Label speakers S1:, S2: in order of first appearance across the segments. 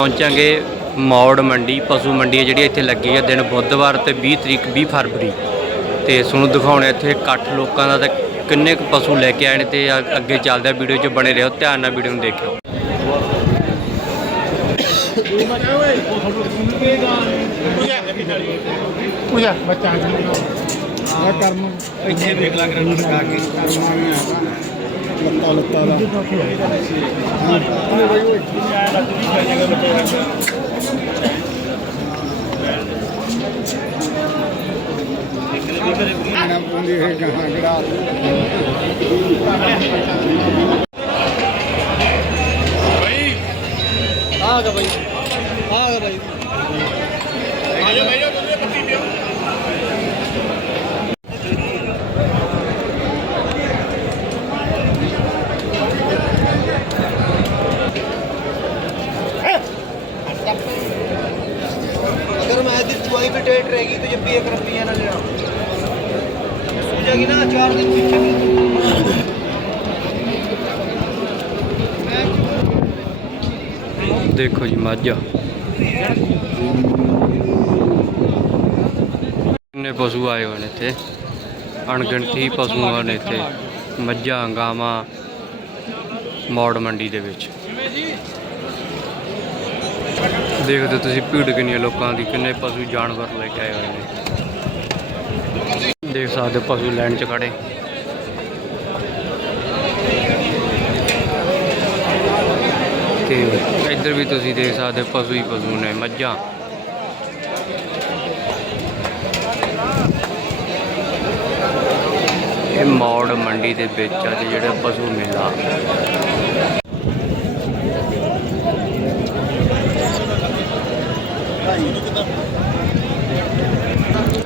S1: ਪਹੁੰਚਾਂਗੇ ਮੌੜ ਮੰਡੀ ਪਸ਼ੂ ਮੰਡੀ ਹੈ ਜਿਹੜੀ ਇੱਥੇ ਲੱਗੀ ਹੈ ਦਿਨ ਬੁੱਧਵਾਰ ਤੇ 20 ਤਰੀਕ 20 ਫਰਵਰੀ। ਤੇ ਤੁਹਾਨੂੰ ਦਿਖਾਉਣਾ ਇੱਥੇ ਇਕੱਠ ਲੋਕਾਂ ਦਾ ਤੇ ਕਿੰਨੇ ਕੁ ਪਸ਼ੂ ਲੈ ਕੇ ਆਏ ਨੇ ਤੇ ਅ- ਅੱਗੇ ਚੱਲਦਾ ਵੀਡੀਓ 'ਚ ਬਣੇ ਰਹੋ ਧਿਆਨ ਨਾਲ ਵੀਡੀਓ ਨੂੰ ਦੇਖਿਓ।
S2: ਪੂਜਾ ਬੱਚਾ ਆ ਕਰਮ। ਇੱਥੇ ਦੇਖ ਲਾ ਗਰਮ ਲਗਾ ਕੇ। ਕਰਮਾ ਵੀ लगता लगता भाई आ गए भाई आ
S3: गए भाई आ जाओ भाई मैं दिन चुवाई पे डेट रहेगी तो जब भी एक रबिया ना लेना हो जाएगी ना चार दिन पीछे
S1: ਦੇਖੋ ਜੀ ਮੱਝ ਕਿੰਨੇ ਪਸ਼ੂ ਆਏ ਹੋਏ ਨੇ ਇੱਥੇ ਅਣਗਿਣਤੀ ਪਸ਼ੂ ਆਏ ਨੇ ਇੱਥੇ ਮੱਝਾਂ ਗਾਵਾਂ ਮੌੜ ਮੰਡੀ ਦੇ ਵਿੱਚ ਦੇਖਦੇ ਹੋ ਤੁਸੀਂ ਭੀੜ ਕਿੰਨੀ ਹੈ ਲੋਕਾਂ ਦੀ, ਕਿੰਨੇ ਪਸ਼ੂ ਜਾਨਵਰ ਲੈ ਕੇ ਆਏ ਹੋਏ ਨੇ। ਦੇਖ ਸਕਦੇ ਹੋ ਪਸ਼ੂ ਲਾਈਨ 'ਚ ਖੜੇ। ਤੇ ਇੱਧਰ ਵੀ ਤੁਸੀਂ ਦੇਖ ਸਕਦੇ ਪਸ਼ੂ ਹੀ ਪਸ਼ੂ ਨੇ, ਮੱਝਾਂ। ਇਹ ਮੌੜ ਮੰਡੀ ਦੇ ਵਿੱਚ ਅੱਜ ਜਿਹੜਾ ਪਸ਼ੂ ਮੇਲਾ।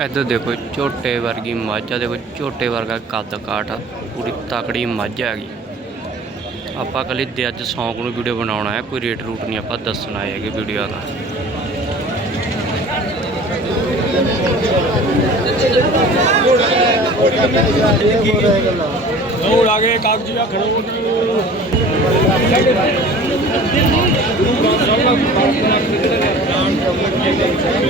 S1: ਇੱਧਰ ਦੇਖੋ ਝੋਟੇ ਵਰਗੀ ਮੱਝ ਆ ਦੇਖੋ ਝੋਟੇ ਵਰਗਾ ਕੱਦ ਕਾਠ ਆ ਪੂਰੀ ਤਕੜੀ ਮੱਝ ਹੈਗੀ। ਆਪਾਂ ਕੱਲੀ ਦੇ ਅੱਜ ਸੌਂਕ ਨੂੰ ਵੀਡੀਓ ਬਣਾਉਣਾ ਹੈ ਕੋਈ ਰੇਟ ਰੂਟ ਨਹੀਂ ਆਪਾਂ ਦੱਸਣਾ ਹੈਗੇ ਵੀਡੀਓ ਦਾ।
S2: ਦੌੜ ਆ ਗਏ ਕਾਗਜ਼ੀ ਆ ਖੜੋ। Thank you.